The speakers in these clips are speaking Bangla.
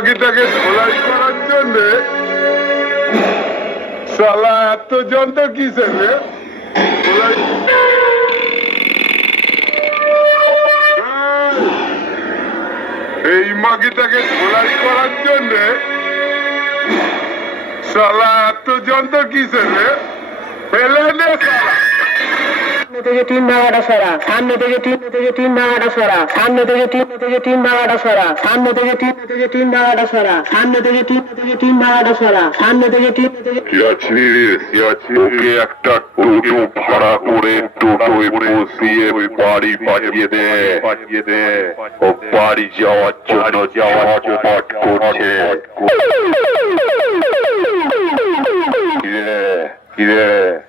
মাগিটাকে ধোলাই করার জন্য শালা এত যন্ত্র কিসের রে? এই মাগিটাকে ধোলাই করার জন্য শালা এত যন্ত্র কিসের রে? ফেলে নে শালা। থেকে তিন ভাগাটা সরা, সামনে থেকে তিন ভাগাটা সরা, সামনে থেকে তিন ভাগাটা সরা, সামনে থেকে তিন ভাগাটা সরা, সামনে থেকে তিন ভাগাটা সরা, সামনে থেকে ওকে একটা টোটো ভাড়া করে টোটোয় বসিয়ে বাড়ি পাঠিয়ে দে। ও বাড়ি যাওয়ার জন্য ছটফট করছে।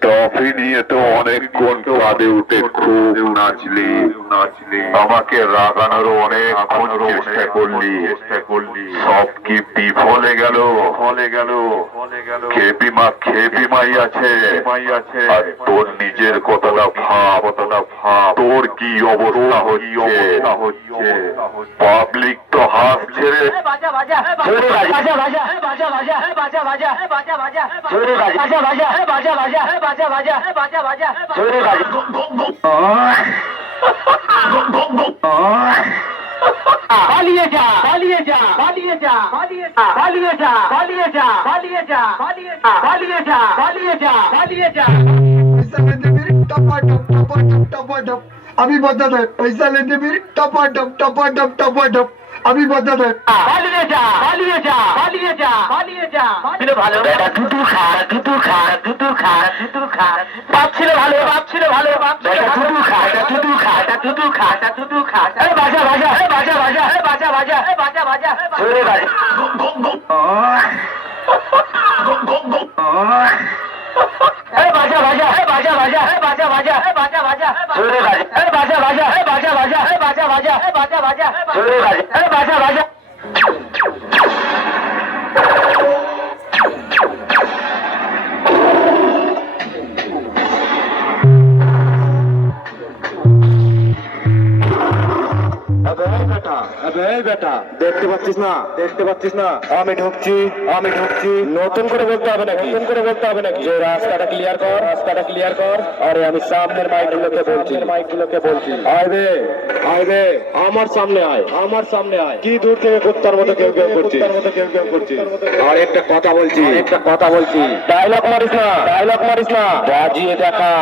ট্রফি নিয়ে তো অনেকক্ষণ কাঁদে উঠে খুব নাচলি। আমাকে রাগানোর অনেকক্ষণ চেষ্টা করলি। সব কি বিফলে গেল? খেপিমাই আছে। আর তোর নিজের কতটা ভাব, তোর কি অবস্থা হচ্ছে। পাবলিক তো হাসছে রে। পালিয়ে যা अभी बता दे पैसा लेते फिर टपा अभी बता दे পালিয়ে যা ভালো বেটা দুধু খা বাপ ছিল ভালো বেটা দুধু খা আরে বাজা জোরে বাজা বেটা দেখতে পাচ্ছিস না আমি ঢুকছি নতুন করে বলতে হবে নাকি যে রাস্তাটা ক্লিয়ার কর আরে আমি সামনের মাইকগুলোকে বলছি আয় আমার সামনে আয় কি দূর থেকে কুত্তার মতো কেউ করছিস আর একটা কথা বলছি ডায়লগ মারিস না বাজিয়ে দেখা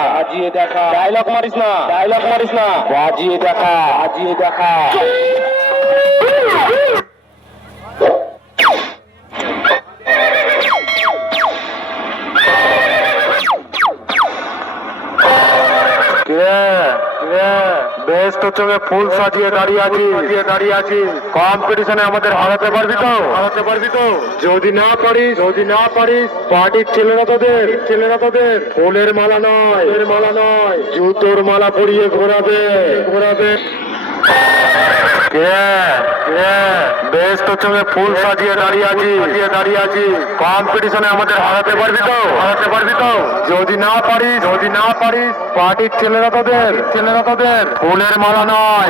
ডায়লগ মারিস না বাজিয়ে দেখা বেশ তো চোখে ফুল সাজিয়ে দাঁড়িয়ে আছি কম্পিটিশনে আমাদের হারাতে পারবি তো যদি না পারিস পার্টির ছেলেরা তোদের ফুলের মালা নয় জুতোর মালা পরিয়ে ঘোরাবে বেশ তো চোখে ফুল সাজিয়ে দাঁড়িয়ে আছি কম্পিটিশনে আমাদের হারাতে পারবি তো যদি না পারিস পার্টির ছেলেরা তোদের ফুলের মালা নয়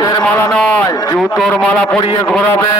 জুতোর মালা পরিয়ে ঘোরাবে